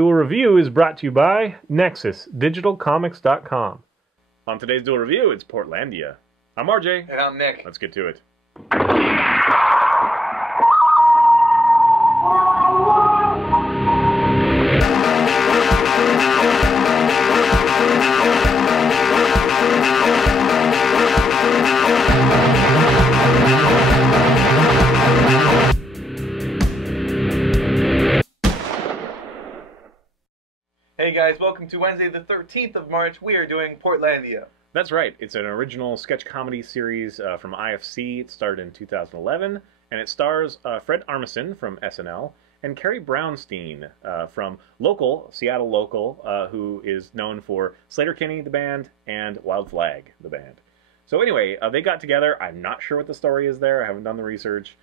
Duel Review is brought to you by NexusDigitalComics.com. On today's Duel Review, it's Portlandia. I'm RJ. And I'm Nick. Let's get to it. Hey guys, welcome to Wednesday the 13th of March. We are doing Portlandia. That's right. It's an original sketch comedy series from IFC. It started in 2011, and it stars Fred Armisen from SNL and Carrie Brownstein from Seattle local, who is known for Sleater-Kinney, the band, and Wild Flag, the band. So anyway, they got together. I'm not sure what the story is there. I haven't done the research.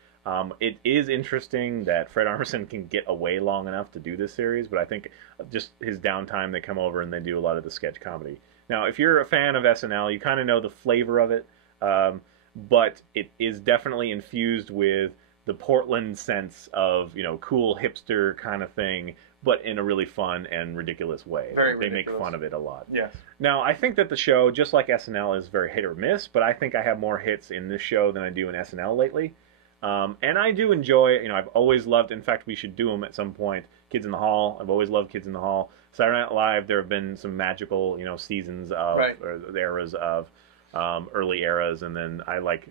It is interesting that Fred Armisen can get away long enough to do this series, but I think just his downtime, they come over and they do a lot of the sketch comedy. Now, if you're a fan of SNL, you kind of know the flavor of it, but it is definitely infused with the Portland sense of, you know, cool hipster kind of thing, but in a really fun and ridiculous way. They make fun of it a lot. Yes. Now, I think that the show, just like SNL, is very hit or miss, but I think I have more hits in this show than I do in SNL lately. And I do enjoy, you know, I've always loved, in fact, we should do them at some point, Kids in the Hall. I've always loved Kids in the Hall. Saturday Night Live, there have been some magical, you know, seasons of, or eras of, early eras, and then I liked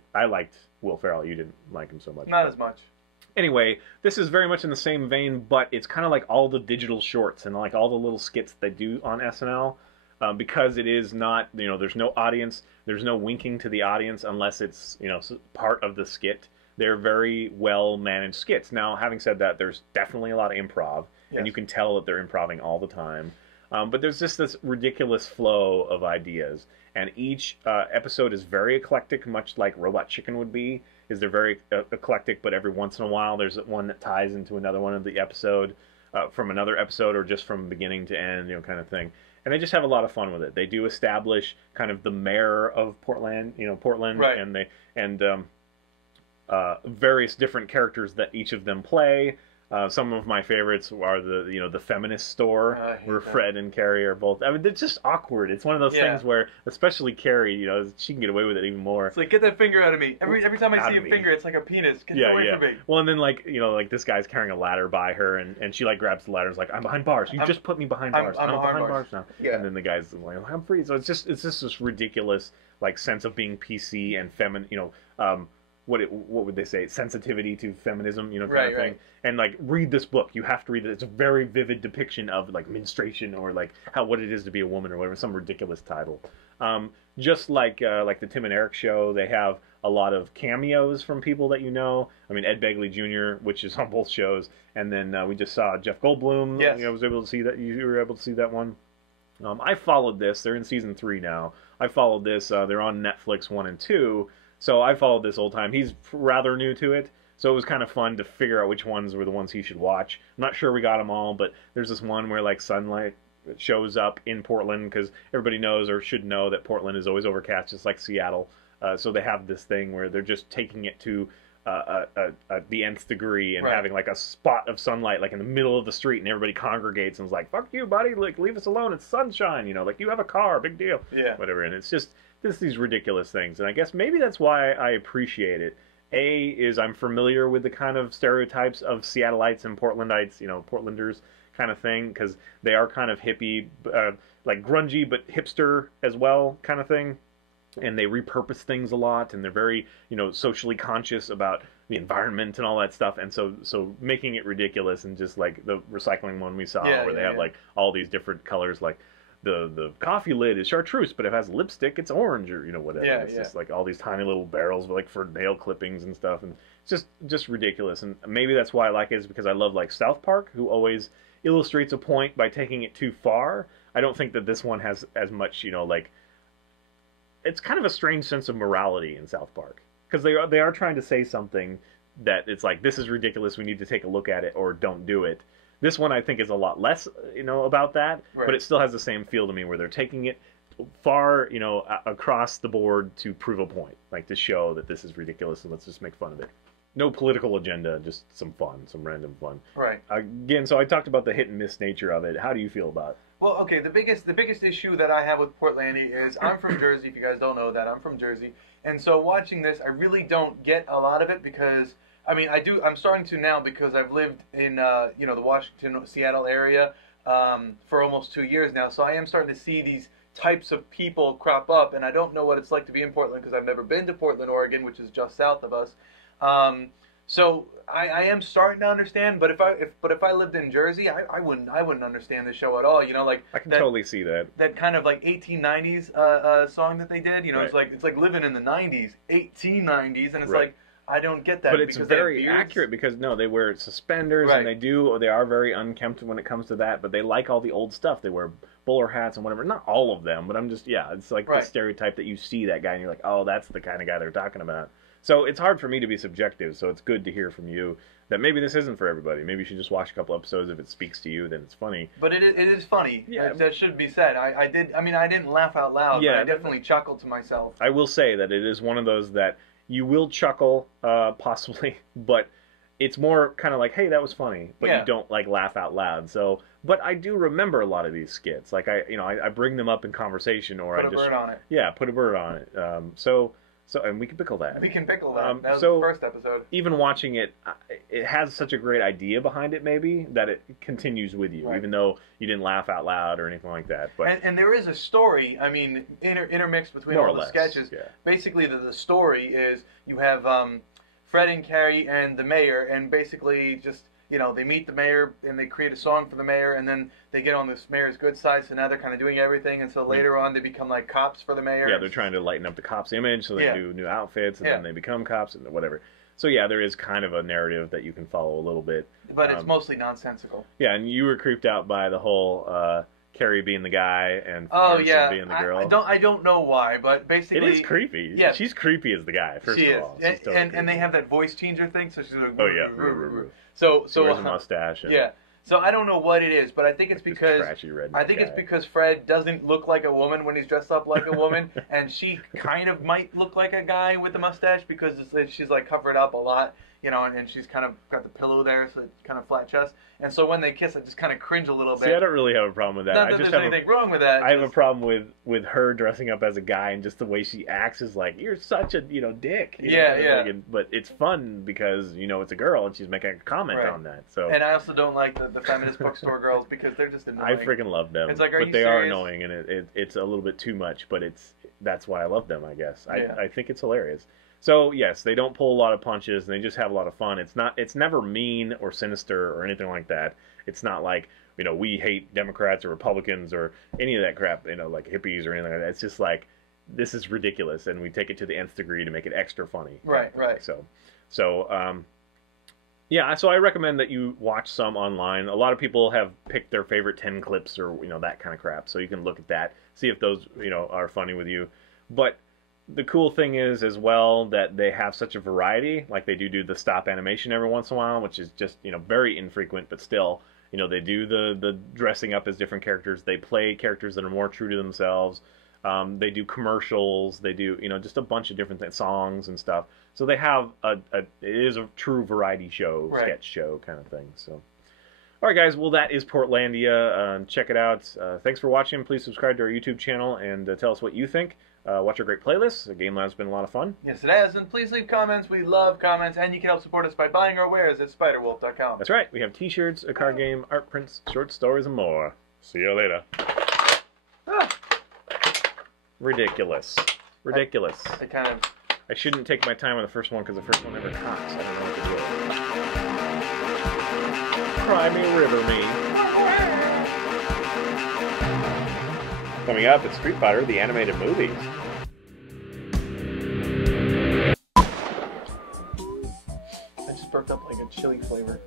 Will Ferrell. You didn't like him so much. Not as much. Anyway, this is very much in the same vein, but it's kind of like all the digital shorts and like all the little skits they do on SNL, because it is not, you know, there's no audience, there's no winking to the audience unless it's, you know, part of the skit. They're very well-managed skits. Now, having said that, there's definitely a lot of improv, and you can tell that they're improving all the time. But there's just this ridiculous flow of ideas, and each episode is very eclectic, much like Robot Chicken would be. They're very eclectic, but every once in a while there's one that ties into another one of the episode, from another episode, or just from beginning to end, you know, kind of thing. And they just have a lot of fun with it. They do establish kind of the mayor of Portland, you know, Portland, and various different characters that each of them play. Some of my favorites are the feminist store where Fred and Carrie are both. I mean, it's just awkward. It's one of those things where, especially Carrie, you know, she can get away with it even more. It's like, get that finger out of me. Every time I see a finger, it's like a penis. Get it away from me. Well, and then like, you know, like this guy's carrying a ladder by her, and she like grabs the ladder and is like, I'm behind bars. You just put me behind bars. I'm behind bars now. Yeah. And then the guy's like, I'm free. So it's just this ridiculous like sense of being PC and feminine. You know. What would they say? Sensitivity to feminism, you know, kind of thing. Right. And like, read this book. You have to read it. It's a very vivid depiction of like menstruation or like what it is to be a woman or whatever. Some ridiculous title. Just like the Tim and Eric show, they have a lot of cameos from people that you know. I mean, Ed Begley Jr., which is on both shows, and then we just saw Jeff Goldblum. Yes. I was able to see that. You were able to see that one. I followed this. They're in season 3 now. I followed this. They're on Netflix 1 and 2. So I followed this whole time. He's rather new to it, so it was kind of fun to figure out which ones were the ones he should watch. I'm not sure we got them all, but there's this one where like sunlight shows up in Portland, because everybody knows or should know that Portland is always overcast, just like Seattle. So they have this thing where they're just taking it to the nth degree and having like a spot of sunlight like in the middle of the street, and everybody congregates and is like, fuck you, buddy, like leave us alone, it's sunshine, you know, like you have a car, big deal, whatever. And it's just these ridiculous things, and I guess maybe that's why I appreciate it. A is I'm familiar with the kind of stereotypes of Seattleites and Portlandites, you know, Portlanders kind of thing, because they are kind of hippie, like grungy but hipster as well kind of thing, and they repurpose things a lot, and they're very, you know, socially conscious about the environment and all that stuff, and so making it ridiculous, and just like the recycling one we saw where they have like all these different colors, like the coffee lid is chartreuse, but if it has lipstick, it's orange, or, you know, whatever. It's just like all these tiny little barrels, like for nail clippings and stuff, and it's just ridiculous. And maybe that's why I like it, is because I love like South Park, who always illustrates a point by taking it too far. I don't think that this one has as much, you know, like, it's kind of a strange sense of morality in South Park, because they are trying to say something that it's like, this is ridiculous, we need to take a look at it, or don't do it. This one, I think, is a lot less, you know, about that, but it still has the same feel to me, where they're taking it far, you know, across the board to prove a point, like to show that this is ridiculous and let's just make fun of it. No political agenda, just some fun, some random fun. Right. Again, so I talked about the hit and miss nature of it. How do you feel about it? Well, okay, the biggest issue that I have with Portlandia is I'm from Jersey. If you guys don't know that, I'm from Jersey, and so watching this, I really don't get a lot of it because I mean I do. I'm starting to now because I've lived in you know, the Washington, Seattle area for almost 2 years now. So I am starting to see these types of people crop up, and I don't know what it's like to be in Portland because I've never been to Portland, Oregon, which is just south of us. So I am starting to understand, but if I lived in Jersey, I wouldn't understand the show at all. You know, like I can totally see that. That kind of like 1890s song that they did. You know, Right. it's like living in the 90s, 1890s, and it's Right. like I don't get that. But it's because they have very beards. accurate because no, they wear suspenders Right. and they are very unkempt when it comes to that. But they like all the old stuff. They wear bowler hats and whatever. Not all of them, but I'm just it's like Right. the stereotype that you see that guy and you're like, oh, that's the kind of guy they're talking about. So it's hard for me to be subjective. So it's good to hear from you that maybe this isn't for everybody. Maybe you should just watch a couple episodes. If it speaks to you, then it's funny. But it is funny. Yeah. That should be said. I didn't laugh out loud, Yeah. but I definitely chuckled to myself. I will say that it is one of those that you will chuckle, possibly, but it's more kind of like, hey, that was funny, but Yeah. you don't like laugh out loud. So, but I do remember a lot of these skits. Like I bring them up in conversation, or Put I a just bird on it. yeah, put a bird on it. So and we can pickle that. We can pickle that. That was so the first episode. even watching it, it has such a great idea behind it, maybe that it continues with you, Right. even though you didn't laugh out loud or anything like that. But And there is a story, I mean, intermixed between more all or the less, sketches. yeah. Basically, the story is you have Fred and Carrie and the mayor, and basically just, you know, they meet the mayor and they create a song for the mayor, and then they get on this mayor's good side, so now they're kind of doing everything, and so later on they become like cops for the mayor. Yeah, they're trying to lighten up the cops' image, so they Yeah. do new outfits, and Yeah. then they become cops, and whatever. So yeah, there is kind of a narrative that you can follow a little bit. But it's mostly nonsensical. Yeah, and you were creeped out by the whole Carrie being the guy and Oh Harrison yeah, being the girl. I don't know why, but It basically is creepy. Yeah. She's creepy as the guy, first she of is, all. She's and, totally and creepy. they have that voice changer thing, so she's like, Oh, yeah. so She wears a mustache. And yeah. So I don't know what it is, but I think it's this because trashy redneck I think it's guy. because Fred doesn't look like a woman when he's dressed up like a woman, and she kind of might look like a guy with a mustache because she's like covered up a lot, you know, and she's kind of got the pillow there, so it's kind of flat chest. And so when they kiss, I just kind of cringe a little bit. See, I don't really have a problem with that. Not I that just there's have anything wrong with that. I have a problem with her dressing up as a guy and just the way she acts is like, you're such a dick. You know, Yeah, kind of yeah. thing. But it's fun because it's a girl and she's making a comment Right. on that. So And I also don't like the feminist bookstore girls because they're just annoying. I freaking love them. It's like, are but you they are serious? annoying and it's a little bit too much. But that's why I love them. I guess Yeah. I think it's hilarious. So yes, they don't pull a lot of punches and they just have a lot of fun. It's never mean or sinister or anything like that. It's not like we hate Democrats or Republicans or any of that crap. Like hippies or anything like that. It's just like this is ridiculous and we take it to the nth degree to make it extra funny. Right, right. So yeah, so I recommend that you watch some online. A lot of people have picked their favorite 10 clips or that kind of crap. So you can look at that, see if those are funny with you. But the cool thing is as well that they have such a variety. Like they do the stop animation every once in a while, which is just very infrequent, but still they do the dressing up as different characters. They play characters that are more true to themselves. They do commercials. They do just a bunch of different songs and stuff. So they have it is a true variety show, Right. sketch show kind of thing. So. All right, guys. Well, that is Portlandia. Check it out. Thanks for watching. Please subscribe to our YouTube channel and tell us what you think. Watch our great playlists. The Game Lab's been a lot of fun. Yes, it has. And please leave comments. We love comments. And you can help support us by buying our wares at spiderwolf.com. That's right. We have T-shirts, a card game, art prints, short stories, and more. See you later. Ah, Ridiculous. Ridiculous. I kind of... I shouldn't take my time on the first one because the first one never cocks. I don't know what to do. Cry me, river me. Coming up, it's Street Fighter, the animated movies. I just burped up like a chili flavor.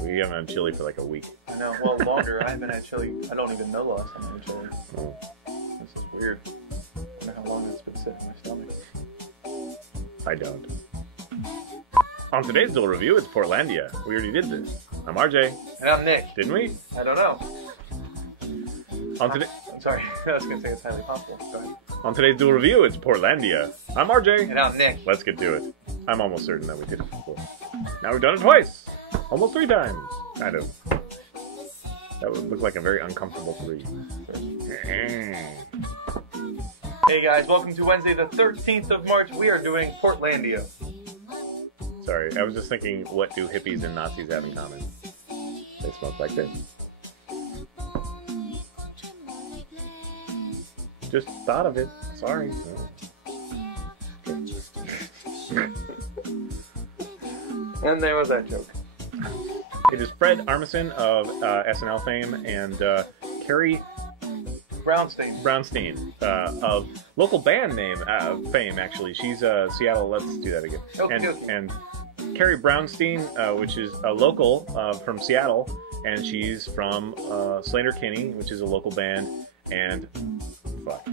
We haven't had chili for like a week. I know. Well, longer. I haven't had chili. I don't even know the last time I had chili. Oh. This is weird. I don't know how long it's been sitting in my stomach. I don't. On today's Duel review, it's Portlandia. We already did this. I'm RJ. And I'm Nick. Didn't we? I don't know. I'm sorry. I was going to say it's highly possible. Go ahead. On today's Duel review, it's Portlandia. I'm RJ. And I'm Nick. Let's get to it. I'm almost certain that we did it before. Now we've done it twice! Almost 3 times! Kind of. That would look like a very uncomfortable 3. Hey guys, welcome to Wednesday the 13th of March. We are doing Portlandia. Sorry, I was just thinking, what do hippies and Nazis have in common? They smoke like this. Just thought of it. Sorry. And there was that joke. It is Fred Armisen of SNL fame and Carrie Brownstein of local band name fame. Actually, she's Seattle. Let's do that again. Okay. And Carrie Brownstein, which is a local from Seattle, and she's from Sleater-Kinney, which is a local band, and fuck.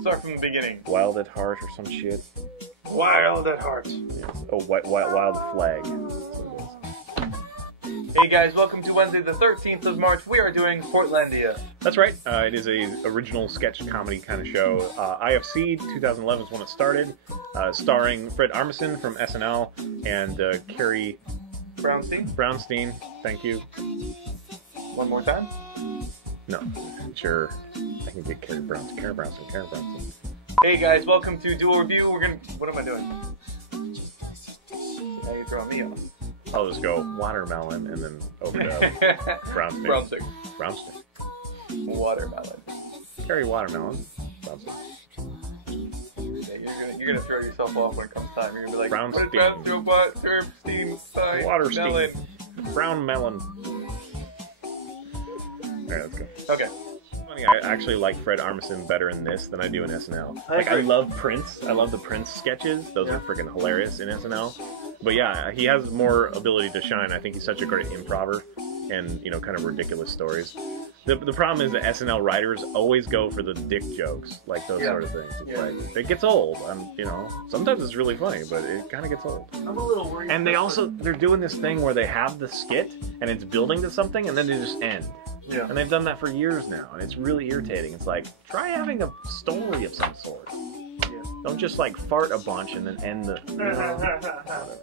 Start from the beginning. Wild at Heart or some shit. Wild at Heart. Yes. Oh, Wild Flag. Hey guys, welcome to Wednesday the 13th of March. We are doing Portlandia. That's right. It is a original sketch comedy kind of show. IFC 2011 is when it started, starring Fred Armisen from SNL and Carrie Brownstein. Thank you. One more time? No, sure. I can get Carrie Brownstein. Hey guys, welcome to Duel Review. What am I doing? Now you're throwing me off. I'll just go watermelon and then over to Brownstein. Brownstein. Watermelon. Carrie Watermelon. Brownstein. Yeah, you're gonna throw yourself off when it comes time. You're gonna be like, Brownstein. Waterstein. Brown melon. Alright, let's go. Okay. Funny, I actually like Fred Armisen better in this than I do in SNL. I love Prince. I love the Prince sketches. Those are freaking hilarious in SNL. But yeah, he has more ability to shine. I think he's such a great improver and, kind of ridiculous stories. The problem is that SNL writers always go for the dick jokes, like those sort of things. It's like, it gets old. Sometimes it's really funny, but it kind of gets old. I'm a little worried. And they're doing this thing where they have the skit and it's building to something and then they just end. Yeah. And they've done that for years now, and it's really irritating. It's like, try having a story of some sort. Yeah. Don't just like fart a bunch and then end the. Whatever.